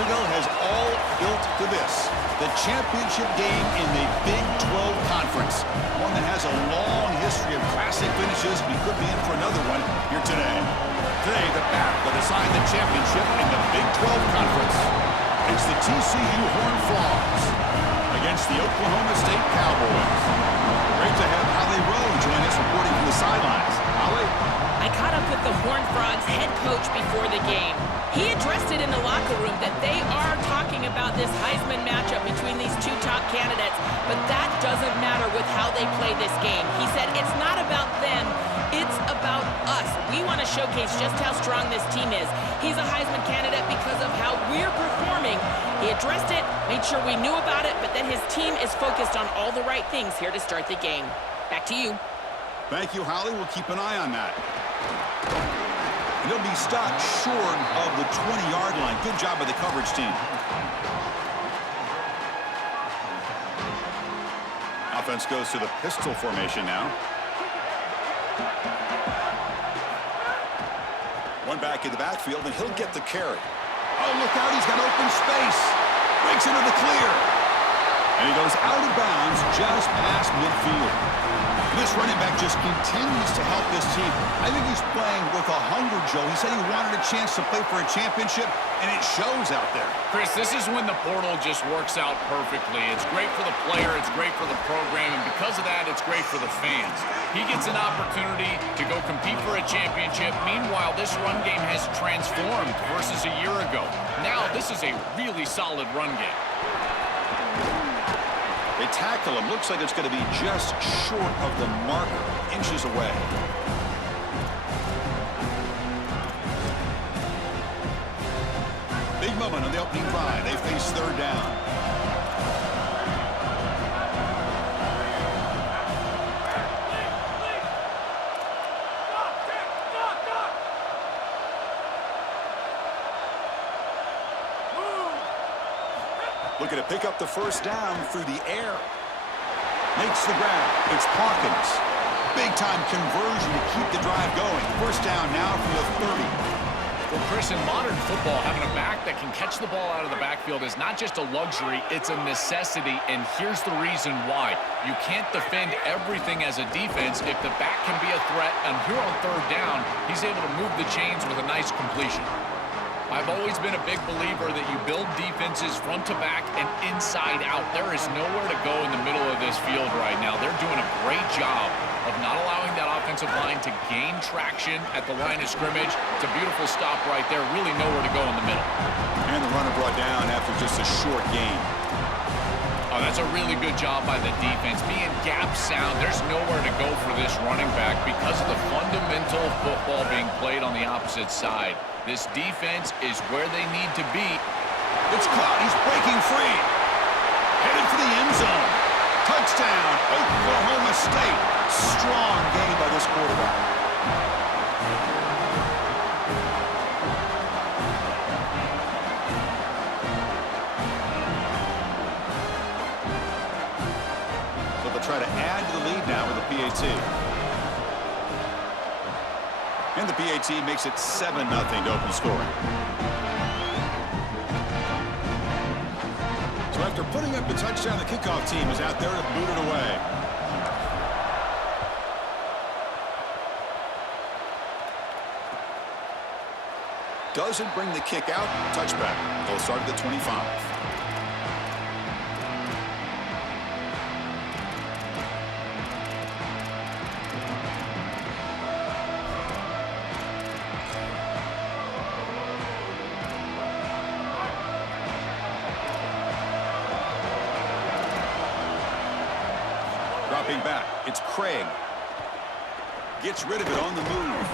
ago has all built to this. The championship game in the Big 12 Conference. One that has a long history of classic finishes. We could be in for another one here today. Today, the battle that decide the championship in the Big 12 Conference. It's the TCU Horned Frogs against the Oklahoma State Cowboys. Great to have Holly Rowe join us reporting from the sidelines. Holly? I caught up with the Horned Frogs head coach before the game. He addressed it in the locker room that they are talking about this Heisman matchup between these two top candidates, but that doesn't matter with how they play this game. He said it's not about them, it's about us. We want to showcase just how strong this team is. He's a Heisman candidate because of how we're performing. He addressed it, made sure we knew about it, but then his team is focused on all the right things here to start the game. Back to you. Thank you, Holly. We'll keep an eye on that. And he'll be stopped short of the 20-yard line. Good job by the coverage team. Offense goes to the pistol formation now. One back in the backfield, and he'll get the carry. Oh, look out. He's got open space. Breaks into the clear. And he goes out of bounds just past midfield. This running back just continues to help this team. I think he's playing with a hunger, Joe. He said he wanted a chance to play for a championship, and it shows out there. Chris, this is when the portal just works out perfectly. It's great for the player, it's great for the program, and because of that, it's great for the fans. He gets an opportunity to go compete for a championship. Meanwhile, this run game has transformed versus a year ago. Now, this is a really solid run game. They tackle him. Looks like it's going to be just short of the marker, inches away. Big moment on the opening drive. They face third down. Looking to pick up the first down through the air. Makes the grab. It's Hawkins. Big-time conversion to keep the drive going. First down now from the 30. Well, Chris, in modern football, having a back that can catch the ball out of the backfield is not just a luxury, it's a necessity, and here's the reason why. You can't defend everything as a defense if the back can be a threat, and here on third down, he's able to move the chains with a nice completion. I've always been a big believer that you build defenses front to back and inside out. There is nowhere to go in the middle of this field right now. They're doing a great job of not allowing that offensive line to gain traction at the line of scrimmage. It's a beautiful stop right there. Really nowhere to go in the middle. And the runner brought down after just a short gain. Oh, that's a really good job by the defense. Being gap sound, there's nowhere to go for this running back because of the fundamental football being played on the opposite side. This defense is where they need to be. It's caught. He's breaking free. Headed for the end zone. Touchdown, Oklahoma State. Strong game by this quarterback. So they'll try to add to the lead now with the PAT. And the PAT makes it 7-0 to open scoring. So after putting up the touchdown, the kickoff team is out there to boot it away. Doesn't bring the kick out. Touchback. They'll start at the 25. Dropping back, it's Craig. Gets rid of it on the move.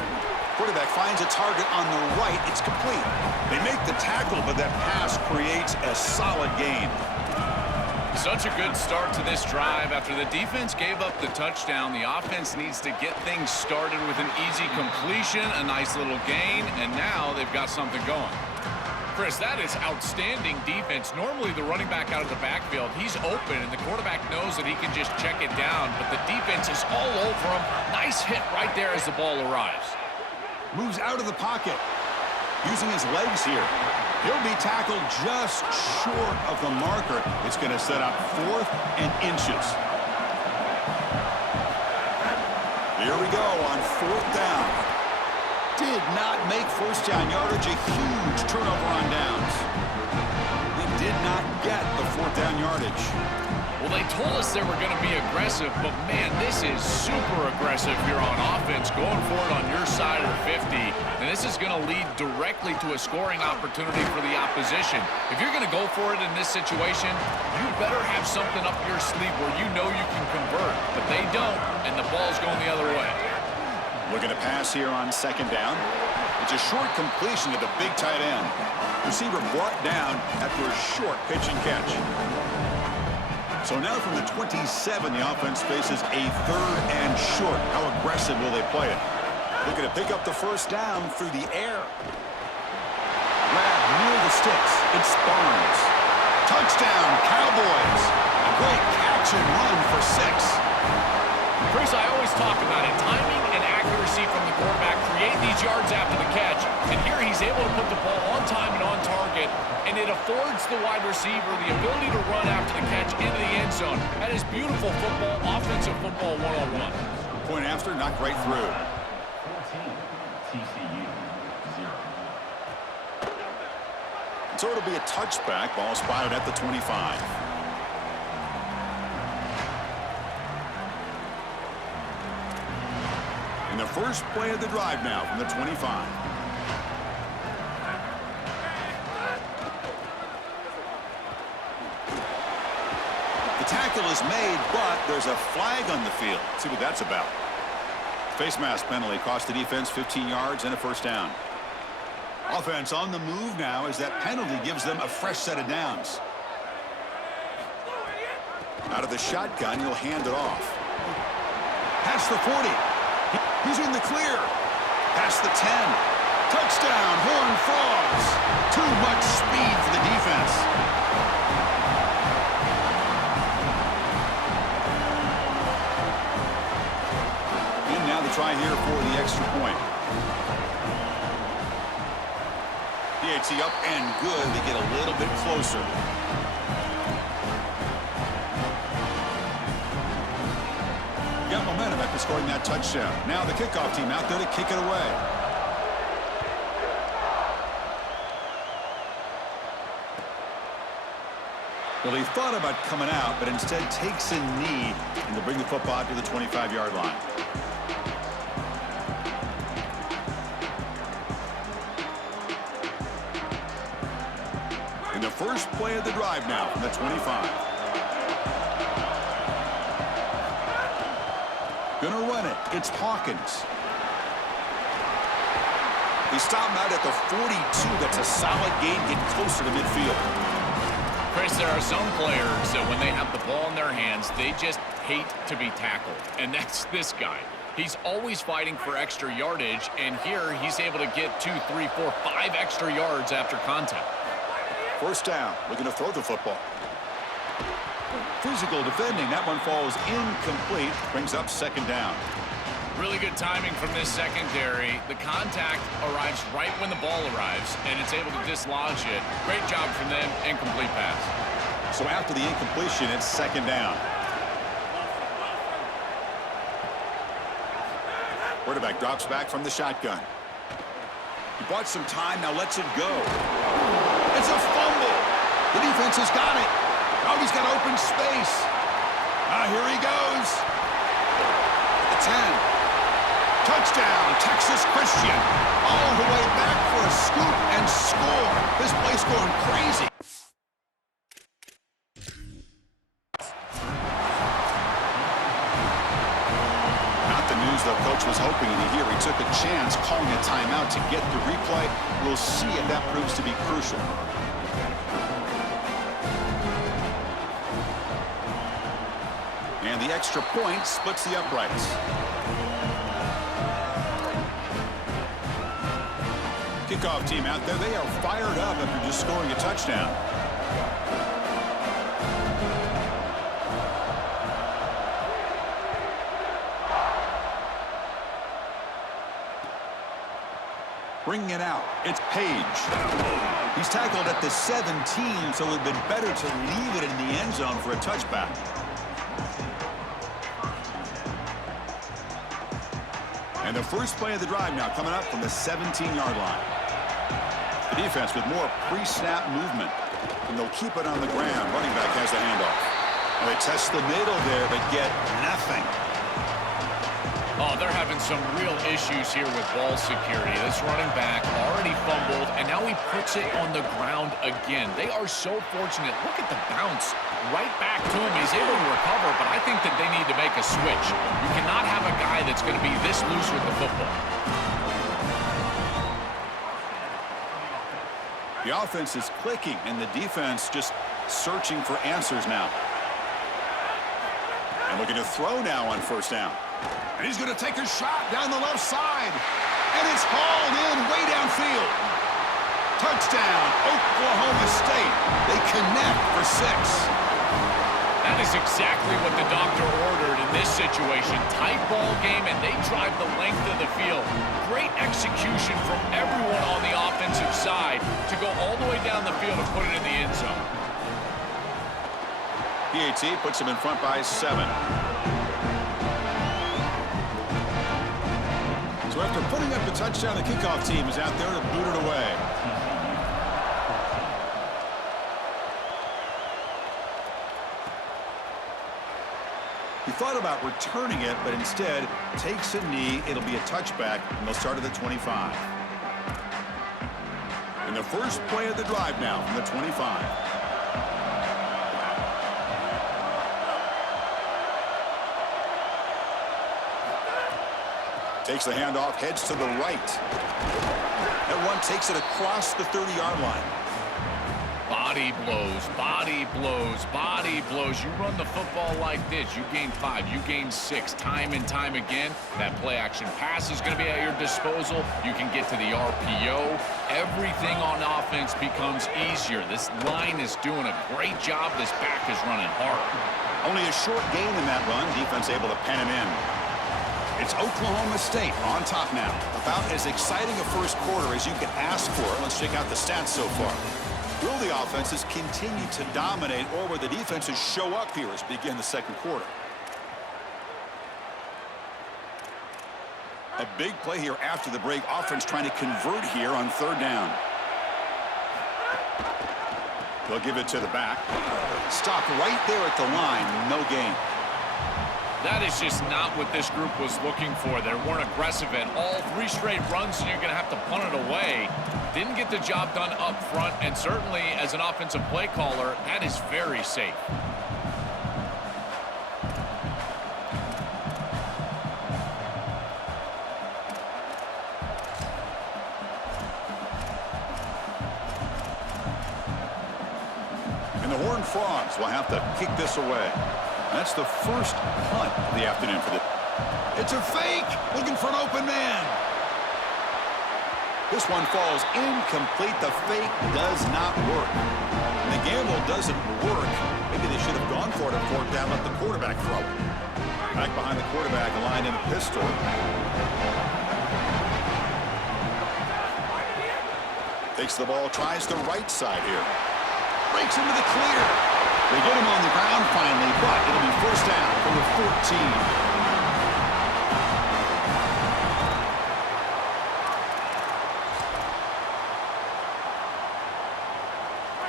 Quarterback finds a target on the right. It's complete. They make the tackle, but that pass creates a solid gain. Such a good start to this drive. After the defense gave up the touchdown, the offense needs to get things started with an easy completion, a nice little gain, and now they've got something going. Chris, that is outstanding defense. Normally the running back out of the backfield, he's open, and the quarterback knows that he can just check it down, but the defense is all over him. Nice hit right there as the ball arrives. Moves out of the pocket, using his legs here. He'll be tackled just short of the marker. It's going to set up 4th and inches. Here we go on 4th down. Did not make first down yardage. A huge turnover on downs. They did not get the 4th down yardage. Well, they told us they were going to be aggressive, but, man, this is super aggressive here on offense, going for it on your side of the 50. And this is going to lead directly to a scoring opportunity for the opposition. If you're going to go for it in this situation, you better have something up your sleeve where you know you can convert. But they don't, and the ball's going the other way. Looking to pass here on 2nd down. It's a short completion to the big tight end. Receiver brought down after a short pitch and catch. So now from the 27, the offense faces a 3rd and short. How aggressive will they play it? Looking to pick up the first down through the air. Grab near the sticks. It's Barnes. Touchdown, Cowboys. A great catch and run for 6. Chris, I always talk about it. Timing and accuracy from the quarterback create these yards after the catch. And here he's able to put the ball on time and on target. And it affords the wide receiver the ability to run after the catch into the end zone. That is beautiful football, offensive football one-on-one. Point after, knocked right through. 14, TCU, 0. So it'll be a touchback. Ball spotted at the 25. In the first play of the drive now from the 25. The tackle is made, but there's a flag on the field. Let's see what that's about. Face mask penalty cost the defense 15 yards and a first down. Offense on the move now as that penalty gives them a fresh set of downs. Out of the shotgun, he'll hand it off. Past the 40. He's in the clear. Past the 10. Touchdown, Horned Frogs. Too much speed for the defense. And now the try here for the extra point. PAT up and good. They get a little bit closer. Got momentum after scoring that touchdown. Now the kickoff team out there to kick it away. Well, he thought about coming out, but instead takes a knee and to bring the football to the 25-yard line. In the first play of the drive now from the 25. Gonna run it. It's Hawkins. He stopped out at the 42. That's a solid gain. Get closer to midfield. Chris, there are some players that when they have the ball in their hands, they just hate to be tackled. And that's this guy. He's always fighting for extra yardage, and here he's able to get 2, 3, 4, 5 extra yards after contact. First down. Looking to throw the football. Physical defending. That one falls incomplete. Brings up second down. Really good timing from this secondary. The contact arrives right when the ball arrives, and it's able to dislodge it. Great job from them. Incomplete pass. So after the incompletion, it's second down. Quarterback drops back from the shotgun. He bought some time, now lets it go. It's a fumble. The defense has got it. Oh, he's got open space. Here he goes. The 10. Touchdown, Texas Christian. All the way back for a scoop and score. This place going crazy. Not the news the coach was hoping to hear. He took a chance calling a timeout to get the replay. We'll see if that proves to be crucial. And the extra point splits the uprights. Kickoff team out there, they are fired up after just scoring a touchdown. Bringing it out, it's Page. He's tackled at the 17, so it would have been better to leave it in the end zone for a touchback. And the first play of the drive now coming up from the 17-yard line. The defense with more pre-snap movement, and they'll keep it on the ground. Running back has the handoff. And they test the middle there, but get nothing. Oh, they're having some real issues here with ball security. This running back already fumbled, and now he puts it on the ground again. They are so fortunate. Look at the bounce right back to him. He's able to recover, but I think that they need to make a switch. You cannot have a guy that's going to be this loose with the football. The offense is clicking, and the defense just searching for answers now. And looking to throw now on first down. And he's going to take a shot down the left side. And it's hauled in way downfield. Touchdown, Oklahoma State. They connect for 6. That is exactly what the doctor ordered in this situation. Tight ball game, and they drive the length of the field. Great execution from everyone on the offensive side to go all the way down the field and put it in the end zone. PAT puts him in front by 7. So after putting up the touchdown, the kickoff team is out there to boot it away. He thought about returning it, but instead takes a knee. It'll be a touchback, and they'll start at the 25. And the first play of the drive now from the 25. Takes the handoff, heads to the right. That one takes it across the 30-yard line. Body blows, body blows, body blows. You run the football like this, you gain 5, you gain 6, time and time again. That play-action pass is going to be at your disposal. You can get to the RPO. Everything on offense becomes easier. This line is doing a great job. This back is running hard. Only a short gain in that run. Defense able to pen him in. It's Oklahoma State on top now. About as exciting a first quarter as you can ask for. Let's check out the stats so far. Will the offenses continue to dominate, or will the defenses show up here as we begin the second quarter? A big play here after the break. Offense trying to convert here on third down. They'll give it to the back. Stop right there at the line. No gain. That is just not what this group was looking for. They weren't aggressive at all. 3 straight runs, and you're going to have to punt it away. Didn't get the job done up front, and certainly as an offensive play caller, that is very safe. And the Horned Frogs will have to kick this away. That's the first punt of the afternoon for the... It's a fake! Looking for an open man. This one falls incomplete. The fake does not work. And the gamble doesn't work. Maybe they should have gone for it and fourth down, let the quarterback throw it. Back behind the quarterback, aligned in a pistol. Takes the ball, tries the right side here. Breaks into the clear. They get him on the ground finally, but it'll be first down from the 14.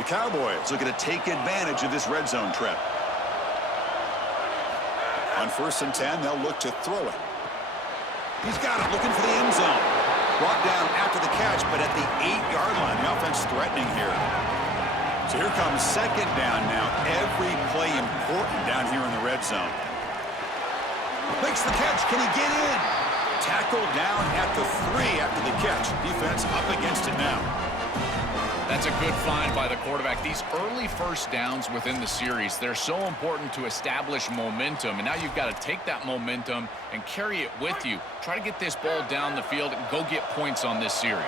The Cowboys looking to take advantage of this red zone trip. On 1st and 10, they'll look to throw it. He's got it, looking for the end zone. Brought down after the catch, but at the 8-yard line, the offense threatening here. So here comes second down now. Every play important down here in the red zone. Makes the catch. Can he get in? Tackled down at the 3 after the catch. Defense up against it now. That's a good find by the quarterback. These early first downs within the series, they're so important to establish momentum. And now you've got to take that momentum and carry it with you. Try to get this ball down the field and go get points on this series.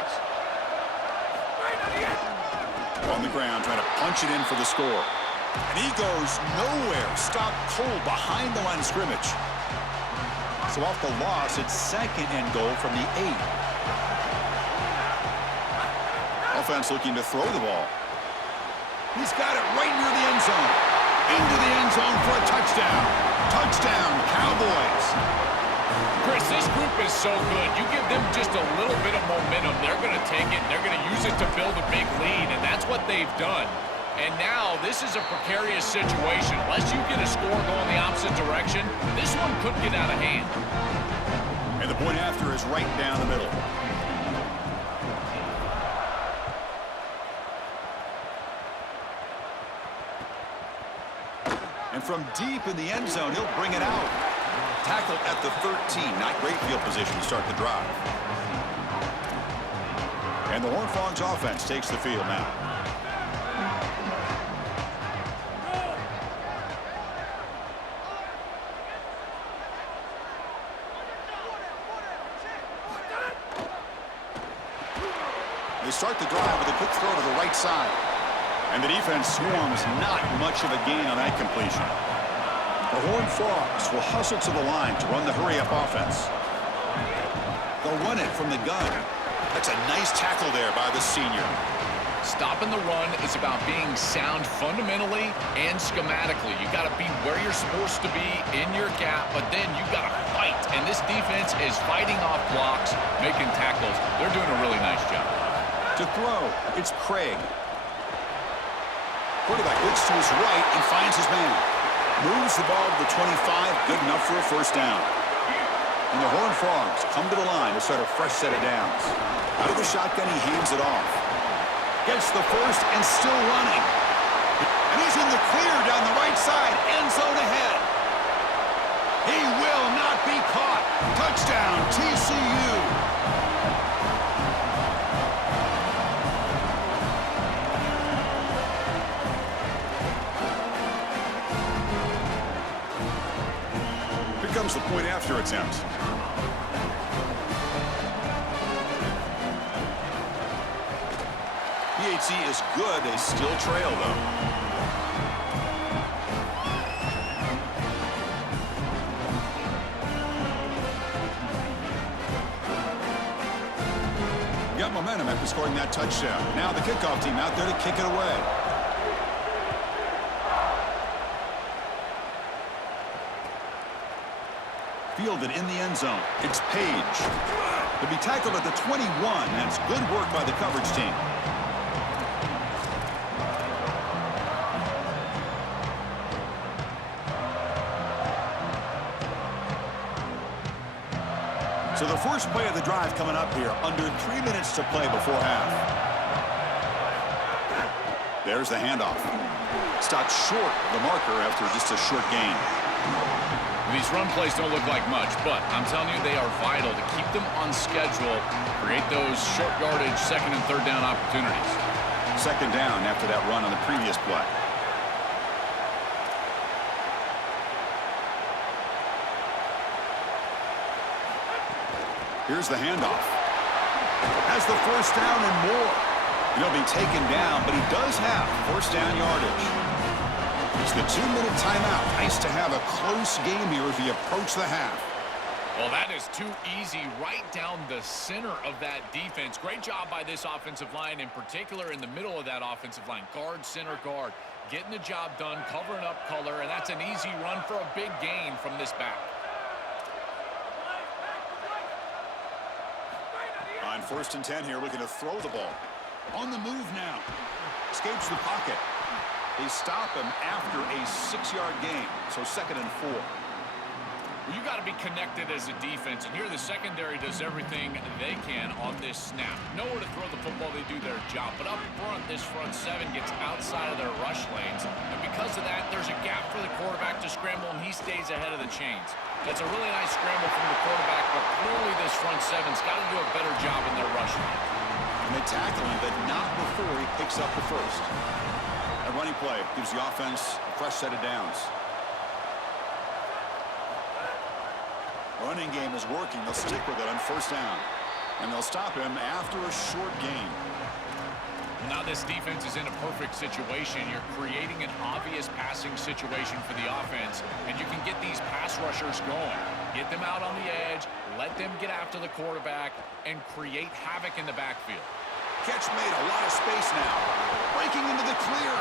On the ground, trying to punch it in for the score. And he goes nowhere. Stopped cold behind the line of scrimmage. So off the loss, it's 2nd and goal from the 8. offense looking to throw the ball. He's got it right near the end zone. Into the end zone for a touchdown. Touchdown, Cowboys. Chris, this group is so good. You give them just a little bit of momentum, they're going to take it, and they're going to use it to build a big lead, and that's what they've done. And now this is a precarious situation. Unless you get a score going the opposite direction, this one could get out of hand. And the point after is right down the middle. And from deep in the end zone, he'll bring it out. Tackle at the 13. Not great field position to start the drive. And the Horned Frogs offense takes the field now. They start the drive with a quick throw to the right side. And the defense swarms, not much of a gain on that completion. The Horned Frogs will hustle to the line to run the hurry-up offense. They'll run it from the gun. That's a nice tackle there by the senior. Stopping the run is about being sound fundamentally and schematically. You got to be where you're supposed to be in your gap, but then you got to fight. And this defense is fighting off blocks, making tackles. They're doing a really nice job. To throw, it's Craig. Quarterback looks to his right and finds his man. Moves the ball to the 25, good enough for a first down. And the Horned Frogs come to the line to start a fresh set of downs. Out of the shotgun, he hands it off. Gets the first and still running. And he's in the clear down the right side, end zone ahead. He will not be caught. Touchdown, TCU. Comes the point after attempt. PHC is good. They still trail, though. Got momentum after scoring that touchdown. Now the kickoff team out there to kick it away. Fielded in the end zone. It's Page. He'll be tackled at the 21. That's good work by the coverage team. So the first play of the drive coming up here. Under 3 minutes to play before half. There's the handoff. Stopped short of the marker after just a short gain. These run plays don't look like much, but I'm telling you, they are vital to keep them on schedule, create those short yardage second and third down opportunities. Second down after that run on the previous play. Here's the handoff. Has the first down and more. And he'll be taken down, but he does have first down yardage. It's the 2-minute timeout. Nice to have a close game here as we approach the half. Well, that is too easy right down the center of that defense. Great job by this offensive line, in particular in the middle of that offensive line. Guard, center, guard. Getting the job done, covering up color, and that's an easy run for a big gain from this back. On 1st and 10 here, looking to throw the ball. On the move now. Escapes the pocket. They stop him after a 6-yard gain, so 2nd and 4. Well, you got to be connected as a defense, and here the secondary does everything they can on this snap. Nowhere to throw the football, they do their job. But up front, this front 7 gets outside of their rush lanes, and because of that, there's a gap for the quarterback to scramble, and he stays ahead of the chains. That's a really nice scramble from the quarterback, but clearly this front 7's got to do a better job in their rush lane. And they tackle him, but not before he picks up the first. A running play gives the offense a fresh set of downs. Running game is working. They'll stick with it on 1st down. And they'll stop him after a short gain. Now this defense is in a perfect situation. You're creating an obvious passing situation for the offense, and you can get these pass rushers going. Get them out on the edge, let them get after the quarterback, and create havoc in the backfield. Catch made, a lot of space now. Breaking into the clear.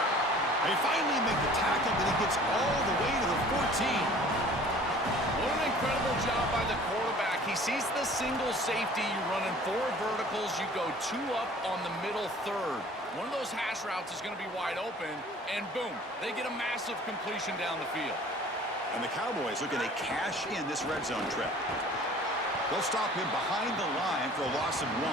They finally make the tackle, but he gets all the way to the 14. What an incredible job by the quarterback. He sees the single safety. You run in 4 verticals. You go 2 up on the middle third. One of those hash routes is going to be wide open, and boom, they get a massive completion down the field. And the Cowboys looking to cash in this red zone trip. They'll stop him behind the line for a loss of 1.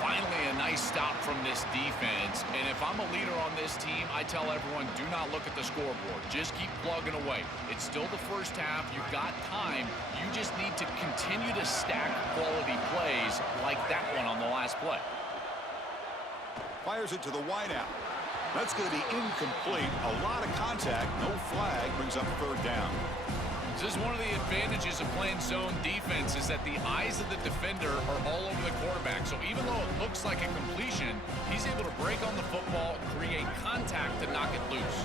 Finally, a nice stop from this defense. And if I'm a leader on this team, I tell everyone, do not look at the scoreboard. Just keep plugging away. It's still the first half. You've got time. You just need to continue to stack quality plays like that one on the last play. Fires it to the wideout. That's going to be incomplete. A lot of contact. No flag. Brings up 3rd down. This is one of the advantages of playing zone defense is that the eyes of the defender are all over the quarterback. So even though it looks like a completion, he's able to break on the football, create contact to knock it loose.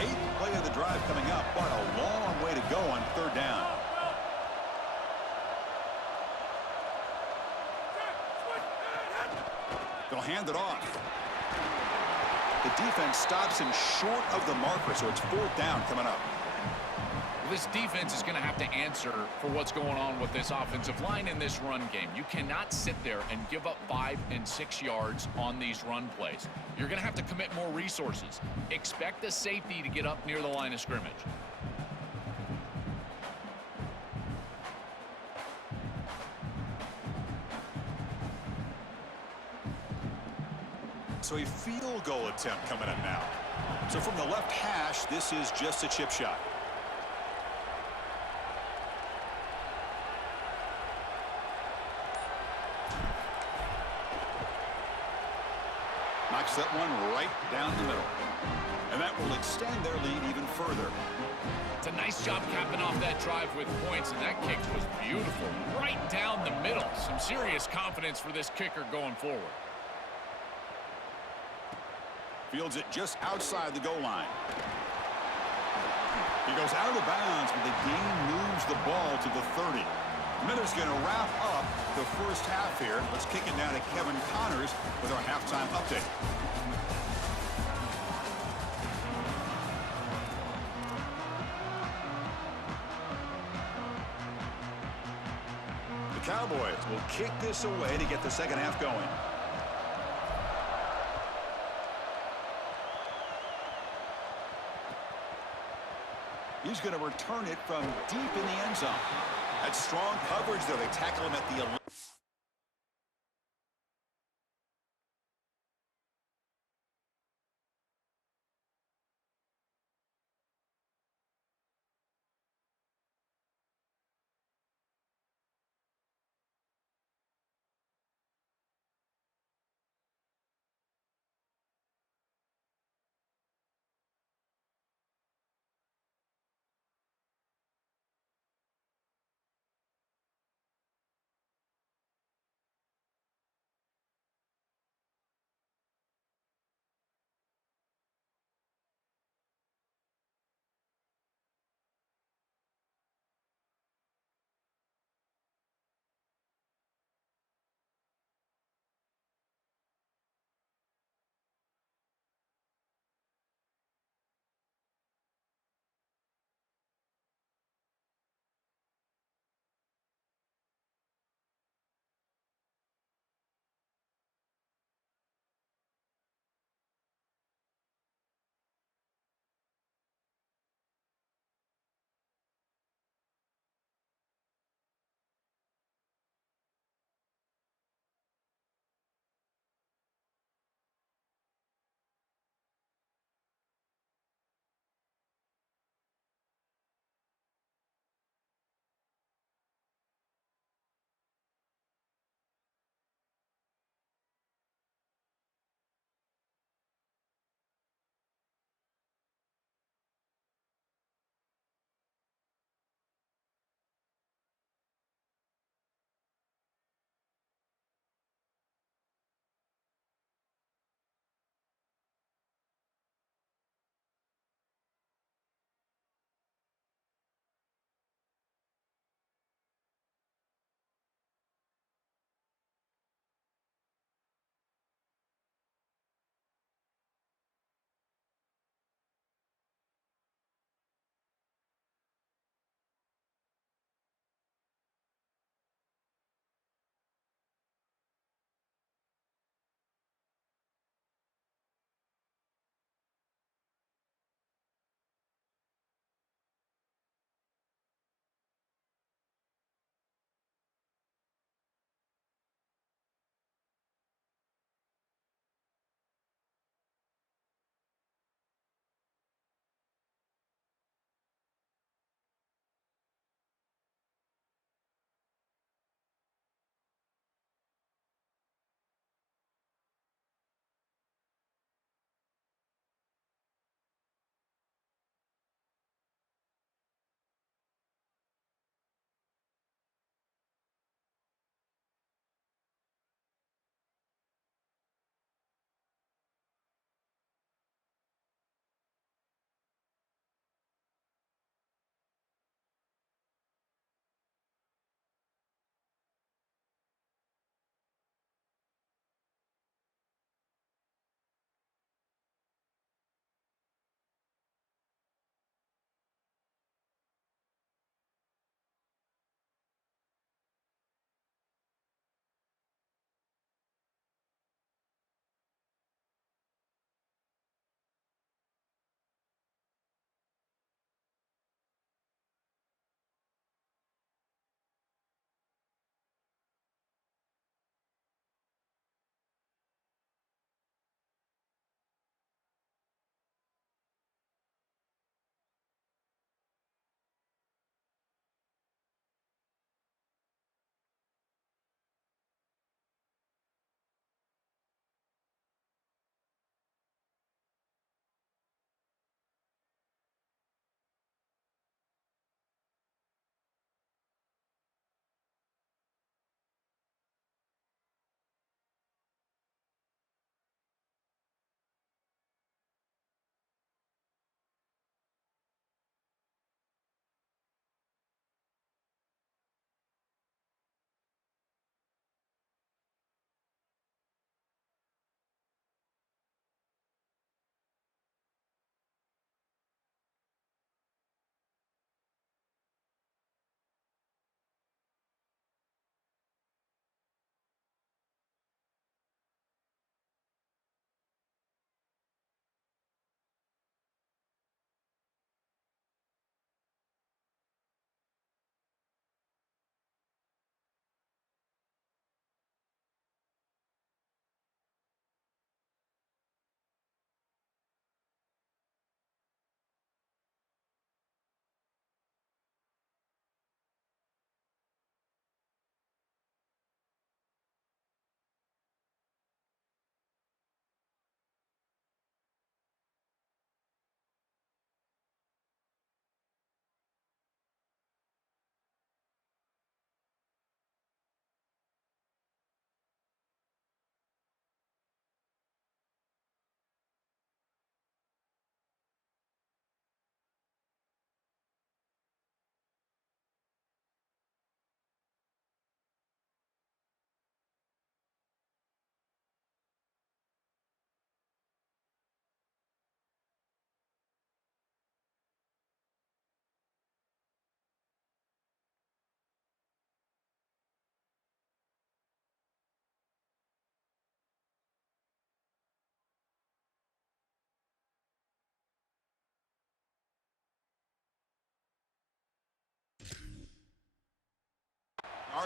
8th play of the drive coming up, but a long way to go on 3rd down. They'll hand it off. The defense stops him short of the marker, so it's 4th down coming up. This defense is going to have to answer for what's going on with this offensive line in this run game. You cannot sit there and give up 5 and 6 yards on these run plays. You're going to have to commit more resources. Expect the safety to get up near the line of scrimmage. So a field goal attempt coming up now. So from the left hash, this is just a chip shot. Knocks that one right down the middle. And that will extend their lead even further. It's a nice job capping off that drive with points, and that kick was beautiful. Right down the middle. Some serious confidence for this kicker going forward. Fields it just outside the goal line. He goes out of bounds, but the game moves the ball to the 30. Miller's going to wrap up the first half here. Let's kick it down to Kevin Connors with our halftime update. The Cowboys will kick this away to get the second half going. He's going to return it from deep in the end zone. That's strong coverage, though. They tackle him at the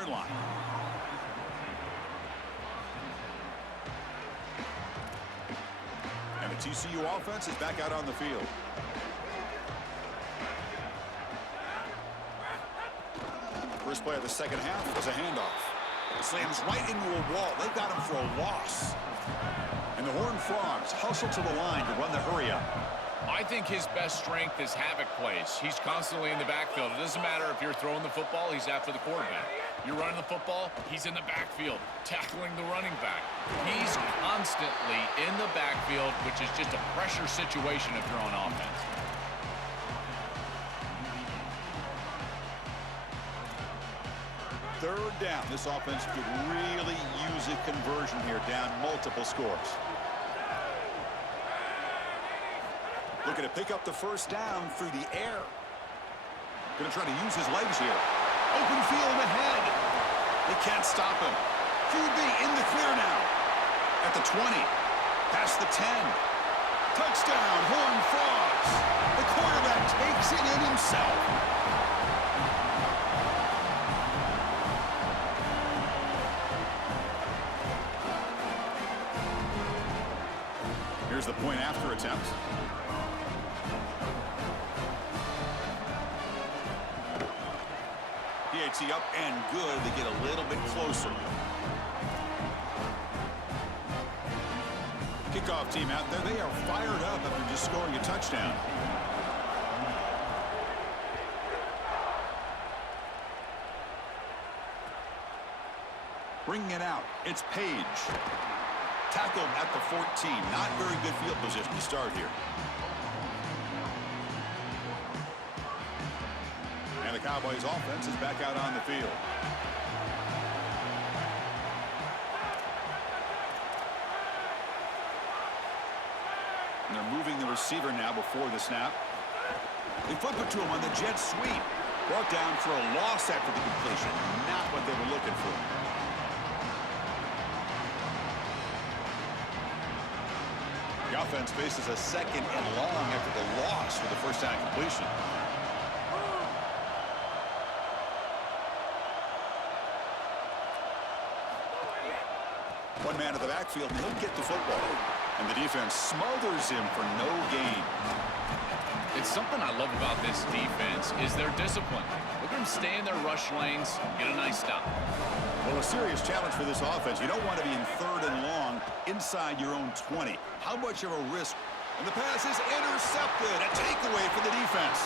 9-yard line. And the TCU offense is back out on the field. First play of the second half was a handoff. It slams right into a wall. They got him for a loss. And the Horned Frogs hustle to the line to run the hurry-up. I think his best strength is havoc plays. He's constantly in the backfield. It doesn't matter if you're throwing the football, he's after the quarterback. You're running the football, he's in the backfield, tackling the running back. He's constantly in the backfield, which is just a pressure situation if you're on offense. Third down. This offense could really use a conversion here, down multiple scores. Looking to pick up the first down through the air. Going to try to use his legs here. Open field ahead. They can't stop him. QB in the clear now. At the 20. Past the 10. Touchdown, Horned Frogs. The quarterback takes it in himself. Here's the point after attempt. PAT up and good. They get a little bit closer. Kickoff team out there. They are fired up after just scoring a touchdown. Bringing it out. It's Page. Tackled at the 14. Not very good field position to start here. And the Cowboys offense is back out on the field. And they're moving the receiver now before the snap. They flip it to him on the jet sweep. Brought down for a loss after the completion. Not what they were looking for. The offense faces a second and long after the loss for the first down completion. One man in the backfield, and he'll get the football. And the defense smothers him for no gain. It's something I love about this defense is their discipline. Look at them stay in their rush lanes, get a nice stop. Well, a serious challenge for this offense. You don't want to be in third and long inside your own 20. How much of a risk? And the pass is intercepted. A takeaway for the defense.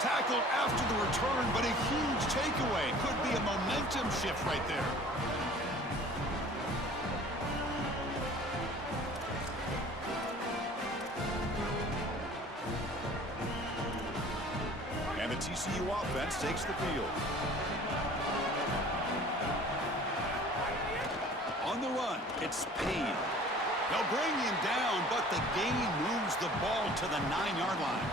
Tackled after the return, but a huge takeaway. Could be a momentum shift right there. And the TCU offense takes the field. On the run, it's Payne. They'll bring him down, but the gain moves the ball to the 9-yard line.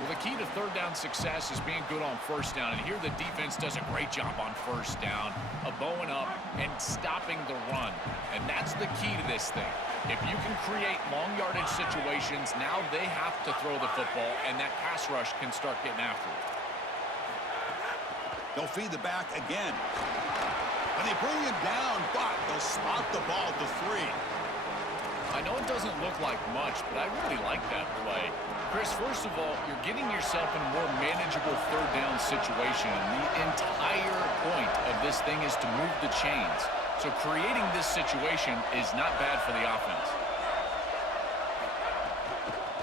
Well, the key to third down success is being good on first down. And here the defense does a great job on first down, bowing up and stopping the run. And that's the key to this thing. If you can create long yardage situations, now they have to throw the football, and that pass rush can start getting after it. They'll feed the back again. And they bring him down, but they'll spot the ball to 3. I know it doesn't look like much, but I really like that play. Chris, first of all, you're getting yourself in a more manageable third down situation. And the entire point of this thing is to move the chains. So creating this situation is not bad for the offense.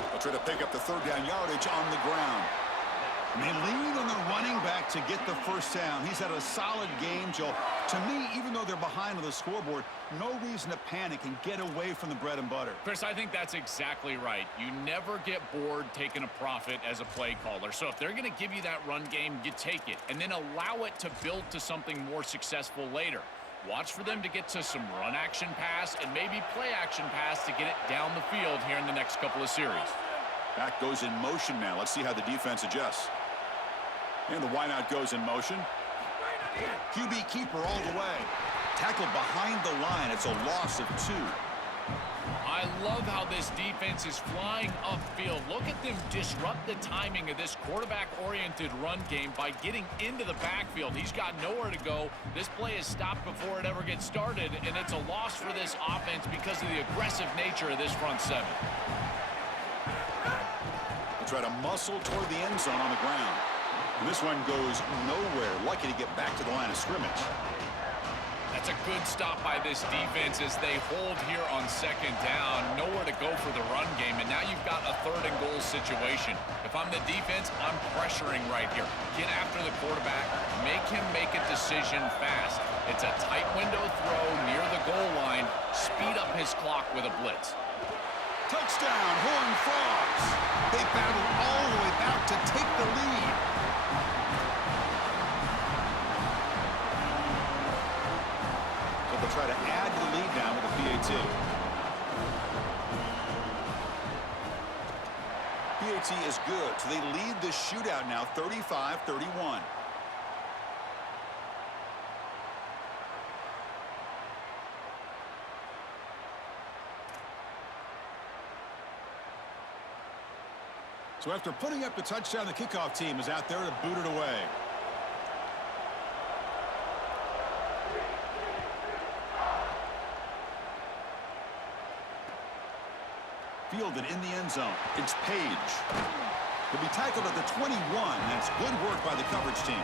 They'll try to pick up the third down yardage on the ground. And they lean on the running back to get the first down. He's had a solid game, Joe. To me, even though they're behind on the scoreboard, no reason to panic and get away from the bread and butter. Chris, I think that's exactly right. You never get bored taking a profit as a play caller. So if they're going to give you that run game, you take it. And then allow it to build to something more successful later. Watch for them to get to some run action pass and maybe play action pass to get it down the field here in the next couple of series. Back goes in motion now. Let's see how the defense adjusts. And the wideout goes in motion. QB keeper all the way. Tackled behind the line. It's a loss of 2. I love how this defense is flying upfield. Look at them disrupt the timing of this quarterback-oriented run game by getting into the backfield. He's got nowhere to go. This play is stopped before it ever gets started, and it's a loss for this offense because of the aggressive nature of this front seven. They try to muscle toward the end zone on the ground. And this one goes nowhere. Lucky to get back to the line of scrimmage. That's a good stop by this defense as they hold here on second down. Nowhere to go for the run game, and now you've got a 3rd and goal situation. If I'm the defense, I'm pressuring right here. Get after the quarterback. Make him make a decision fast. It's a tight window throw near the goal line. Speed up his clock with a blitz. Touchdown, Horned Frogs. They battled all the way back to take the lead. They'll try to add to the lead now with a PAT. PAT is good, so they lead the shootout now 35-31. So after putting up the touchdown, the kickoff team is out there to boot it away. Fielded in the end zone. It's Page. He'll be tackled at the 21. That's good work by the coverage team.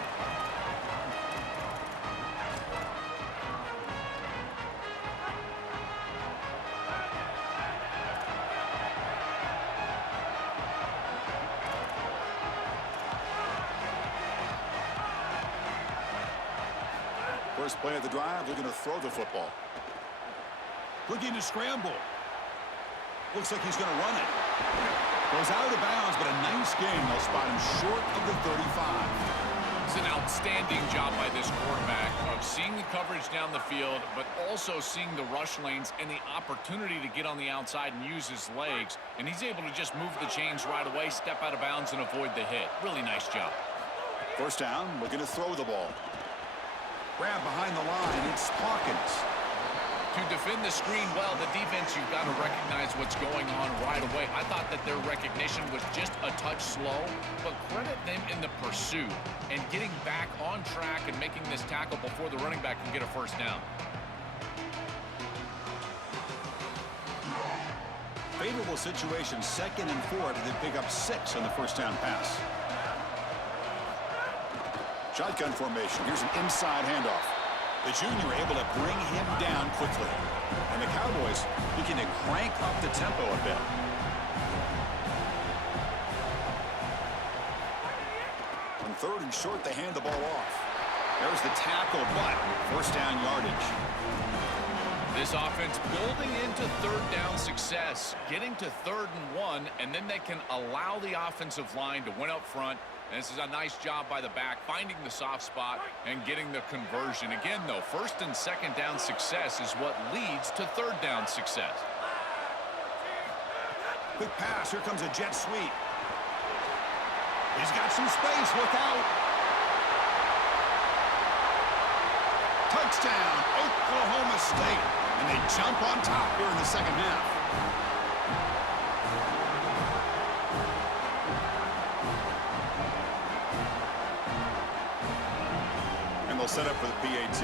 First play of the drive, they're going to throw the football. Looking to scramble. Looks like he's going to run it. Goes out of bounds, but a nice game. They'll spot him short of the 35. It's an outstanding job by this quarterback of seeing the coverage down the field, but also seeing the rush lanes and the opportunity to get on the outside and use his legs. And he's able to just move the chains right away, step out of bounds, and avoid the hit. Really nice job. First down, looking to throw the ball. Grab behind the line. It's Hawkins. To defend the screen well, the defense, you've got to recognize what's going on right away. I thought that their recognition was just a touch slow, but credit them in the pursuit and getting back on track and making this tackle before the running back can get a first down. Favorable situation, 2nd and 4, to pick up 6 on the first down pass. Shotgun formation. Here's an inside handoff. The junior able to bring him down quickly. And the Cowboys looking to crank up the tempo a bit. On 3rd and short, they hand the ball off. There's the tackle, but first down yardage. This offense building into 3rd down success, getting to 3rd and 1, and then they can allow the offensive line to win up front. And this is a nice job by the back, finding the soft spot and getting the conversion. Again, though, 1st and 2nd down success is what leads to 3rd down success. Quick pass. Here comes a jet sweep. He's got some space. Look out. Touchdown, Oklahoma State. And they jump on top here in the second half. They'll set up for the PAT.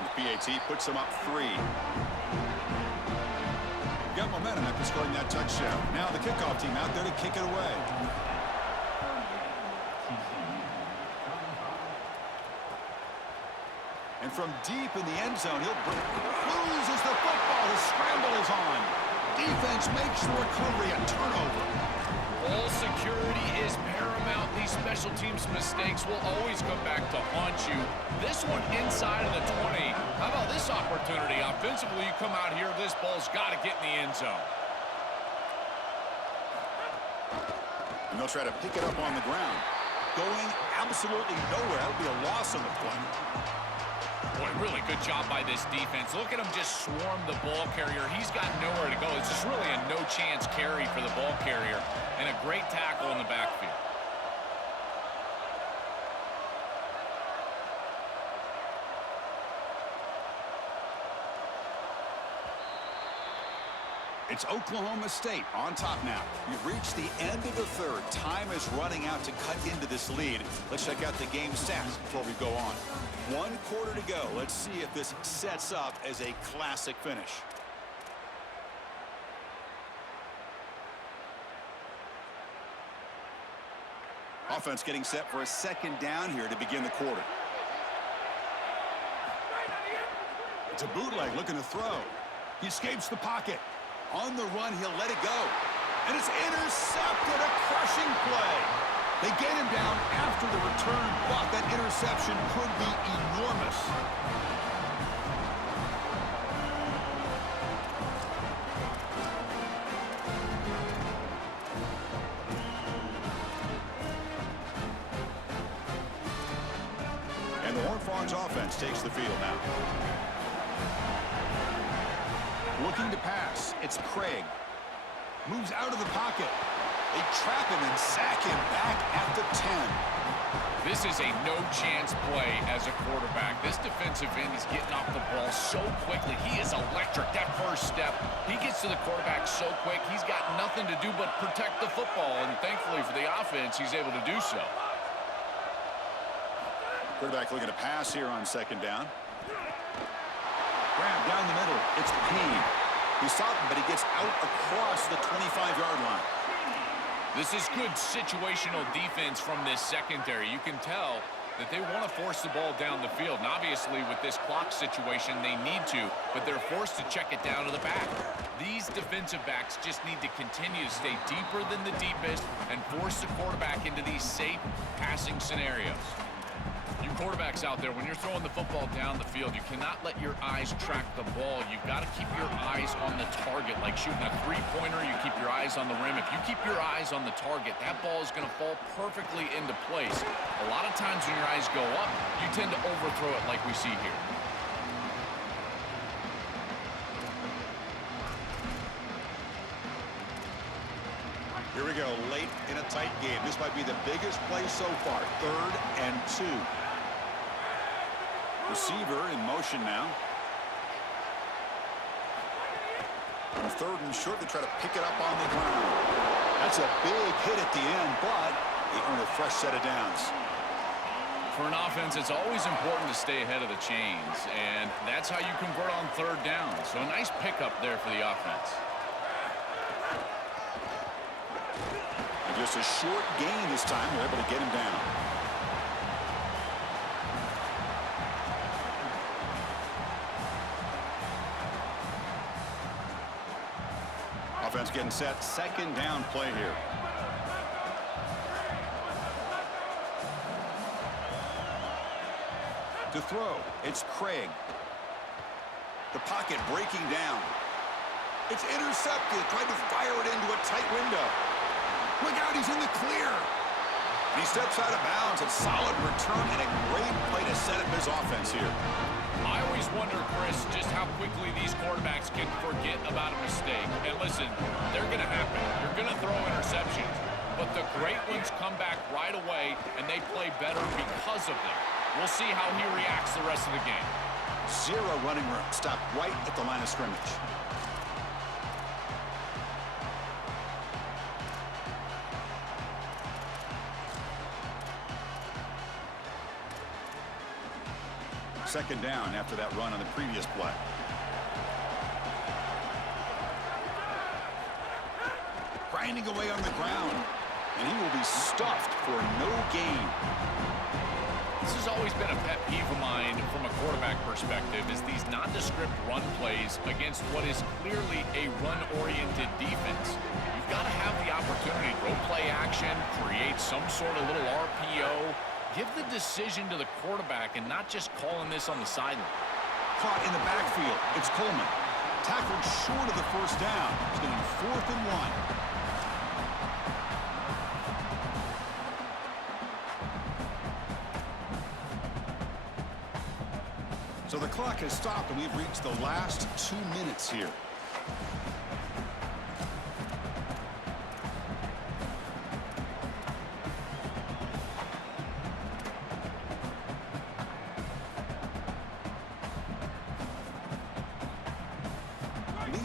The PAT puts them up 3. Got momentum after scoring that touchdown. Now the kickoff team out there to kick it away. And from deep in the end zone, he'll loses the football. The scramble is on. Defense makes the recovery a turnover. Ball security is paramount. These special teams mistakes will always come back to haunt you. This one inside of the 20. How about this opportunity? Offensively, you come out here, this ball's got to get in the end zone. And they'll try to pick it up on the ground. Going absolutely nowhere. That would be a loss on the play. Boy, really good job by this defense. Look at him just swarm the ball carrier. He's got nowhere to go. It's just really a no-chance carry for the ball carrier. And a great tackle in the backfield. It's Oklahoma State on top now. We've reached the end of the third. Time is running out to cut into this lead. Let's check out the game stats before we go on. 1 quarter to go. Let's see if this sets up as a classic finish. Offense getting set for a second down here to begin the quarter. It's a bootleg looking to throw. He escapes the pocket. On the run, he'll let it go. And it's intercepted, a crushing play. They get him down after the return, but that interception could be enormous. And the Horned Frogs offense takes the field now. Looking to pass. It's Craig. Moves out of the pocket. They trap him and sack him back at the 10. This is a no-chance play as a quarterback. This defensive end is getting off the ball so quickly. He is electric. That first step, he gets to the quarterback so quick. He's got nothing to do but protect the football, and thankfully for the offense, he's able to do so. Quarterback looking to pass here on second down. Grab down the middle. It's Payne. He's stopped, but he gets out across the 25-yard line. This is good situational defense from this secondary. You can tell that they want to force the ball down the field. And obviously, with this clock situation, they need to, but they're forced to check it down to the back. These defensive backs just need to continue to stay deeper than the deepest and force the quarterback into these safe passing scenarios. You quarterbacks out there, when you're throwing the football down the field, you cannot let your eyes track the ball. You've got to keep your eyes on the target. Like shooting a three-pointer, you keep your eyes on the rim. If you keep your eyes on the target, that ball is going to fall perfectly into place. A lot of times when your eyes go up, you tend to overthrow it like we see here. Here we go, late in a tight game. This might be the biggest play so far. 3rd and 2. Receiver in motion now. On 3rd and short, they try to pick it up on the ground. That's a big hit at the end, but they earn a fresh set of downs. For an offense, it's always important to stay ahead of the chains, and that's how you convert on 3rd down. So a nice pickup there for the offense. And just a short gain this time. They're able to get him down. Offense getting set. 2nd down play here. To throw, it's Craig. The pocket breaking down. It's intercepted. Tried to fire it into a tight window. Look out, he's in the clear. And he steps out of bounds. A solid return and a great play to set up his offense here. I always wonder, Chris, just how quickly these quarterbacks can forget about a mistake. And listen, they're going to happen. You're going to throw interceptions. But the great ones come back right away, and they play better because of them. We'll see how he reacts the rest of the game. 0 running room. Stopped right at the line of scrimmage. Second down after that run on the previous play. Grinding away on the ground, and he will be stuffed for no gain. This has always been a pet peeve of mine from a quarterback perspective, is these nondescript run plays against what is clearly a run-oriented defense. You've got to have the opportunity to go play action, create some sort of little RPO, give the decision to the quarterback and not just calling this on the sideline. Caught in the backfield. It's Coleman. Tackled short of the first down. It's going to be 4th and 1. So the clock has stopped, and we've reached the last 2 minutes here.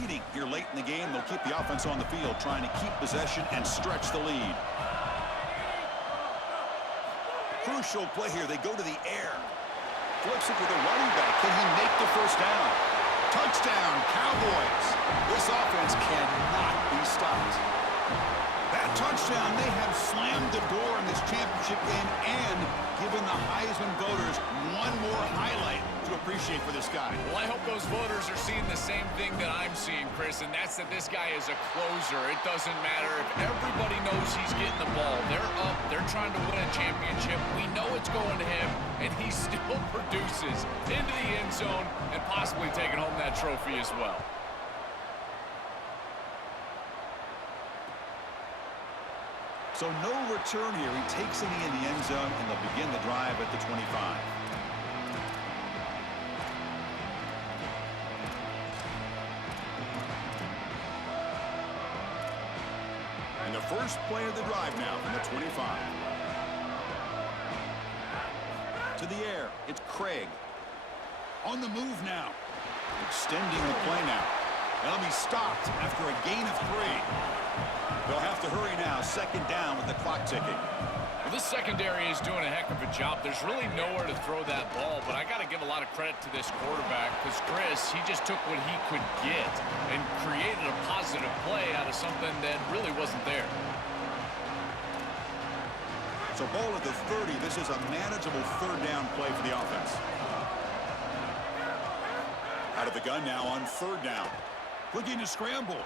Leading here here late in the game. They'll keep the offense on the field, trying to keep possession and stretch the lead. Crucial play here. They go to the air. Flips it to the running back. Can he make the first down? Touchdown, Cowboys. This offense cannot be stopped. That touchdown may have slammed the door in this championship game and given the Heisman voters one more highlight to appreciate for this guy. Well, I hope those voters are seeing the same thing that I'm seeing, Chris, and that's that this guy is a closer. It doesn't matter if everybody knows he's getting the ball. They're up. They're trying to win a championship. We know it's going to him, and he still produces into the end zone and possibly taking home that trophy as well. So no return here. He takes it in the end zone, and they'll begin the drive at the 25. And the first play of the drive now from the 25. To the air, it's Craig. On the move now. Extending the play now. They'll be stopped after a gain of 3. They'll have to hurry now. Second down with the clock ticking. Well, this secondary is doing a heck of a job. There's really nowhere to throw that ball, but I got to give a lot of credit to this quarterback because, Chris, he just took what he could get and created a positive play out of something that really wasn't there. So ball at the 30. This is a manageable third down play for the offense. Out of the gun now on third down. Looking to scramble.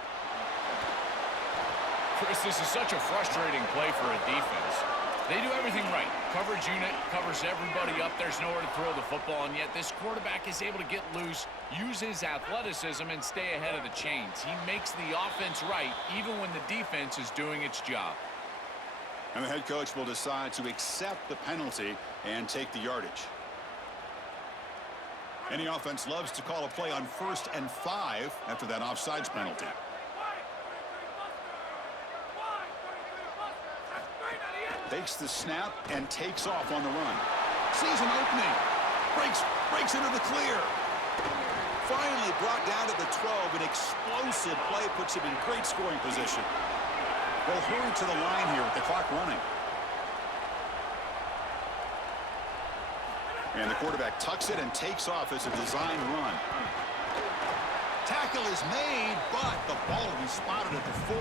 Chris, this is such a frustrating play for a defense. They do everything right. Coverage unit covers everybody up. There's nowhere to throw the football, and yet this quarterback is able to get loose, use his athleticism, and stay ahead of the chains. He makes the offense right, even when the defense is doing its job. And the head coach will decide to accept the penalty and take the yardage. Any offense loves to call a play on 1st and 5 after that offsides penalty. Takes the snap and takes off on the run. Sees an opening. Breaks into the clear. Finally brought down to the 12. An explosive play puts him in great scoring position. They'll hurry to the line here with the clock running. And the quarterback tucks it and takes off as a design run. Tackle is made, but the ball will be spotted at the 4.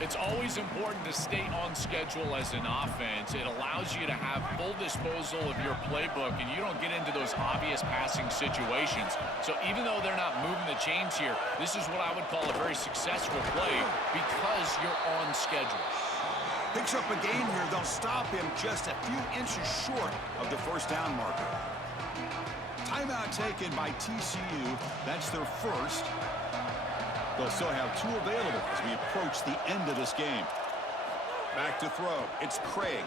It's always important to stay on schedule as an offense. It allows you to have full disposal of your playbook, and you don't get into those obvious passing situations. So even though they're not moving the chains here, this is what I would call a very successful play because you're on schedule. Picks up a gain here. They'll stop him just a few inches short of the first down marker. Timeout taken by TCU. That's their first. They'll still have 2 available as we approach the end of this game. Back to throw. It's Craig.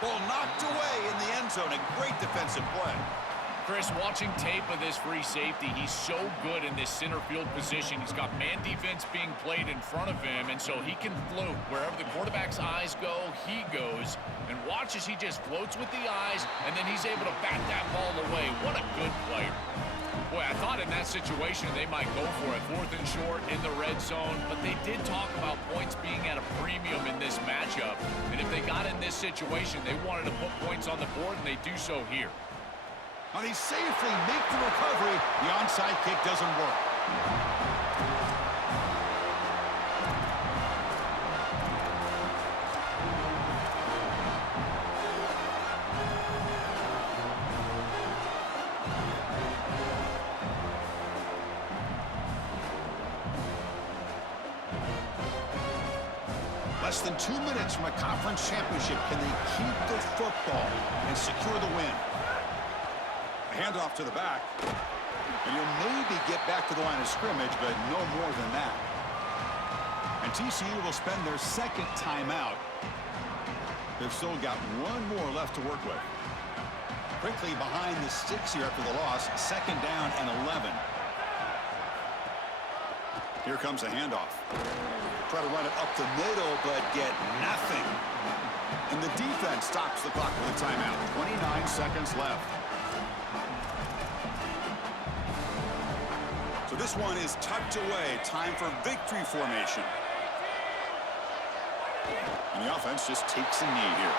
Ball knocked away in the end zone. A great defensive play. Chris, watching tape of this free safety, he's so good in this center field position. He's got man defense being played in front of him, and so he can float. Wherever the quarterback's eyes go, he goes. And watch as he just floats with the eyes, and then he's able to bat that ball away. What a good player. Boy, I thought in that situation they might go for it. 4th and short in the red zone, but they did talk about points being at a premium in this matchup. And if they got in this situation, they wanted to put points on the board, and they do so here. Now they safely make the recovery. The onside kick doesn't work. Less than 2 minutes from a conference championship. Can they keep the football and secure the win? A handoff to the back. And you'll maybe get back to the line of scrimmage, but no more than that. And TCU will spend their second timeout. They've still got 1 more left to work with. Quickly behind the sticks here after the loss. 2nd down and 11. Here comes a handoff. Try to run it up the middle, but get nothing. And the defense stops the clock with a timeout. 29 seconds left. So So this one is tucked away. Time for victory formation. And the offense just takes a knee here.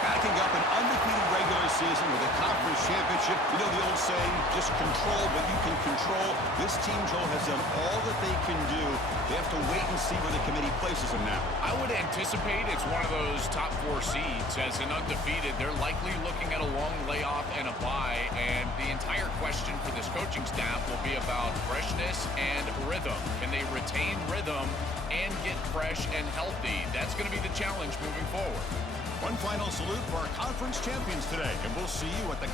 Backing up an undefeated regular season with a conference championship. You know the old saying, just control what you can control. This team, Joel, has done all that they can do. They have to wait and see where the committee places them now. I would anticipate it's one of those top 4 seeds. As an undefeated, they're likely looking at a long layoff and a bye, and the entire question for this coaching staff will be about freshness and rhythm. Can they retain rhythm and get fresh and healthy? That's going to be the challenge moving forward. One final salute for our conference champions today, and we'll see you at the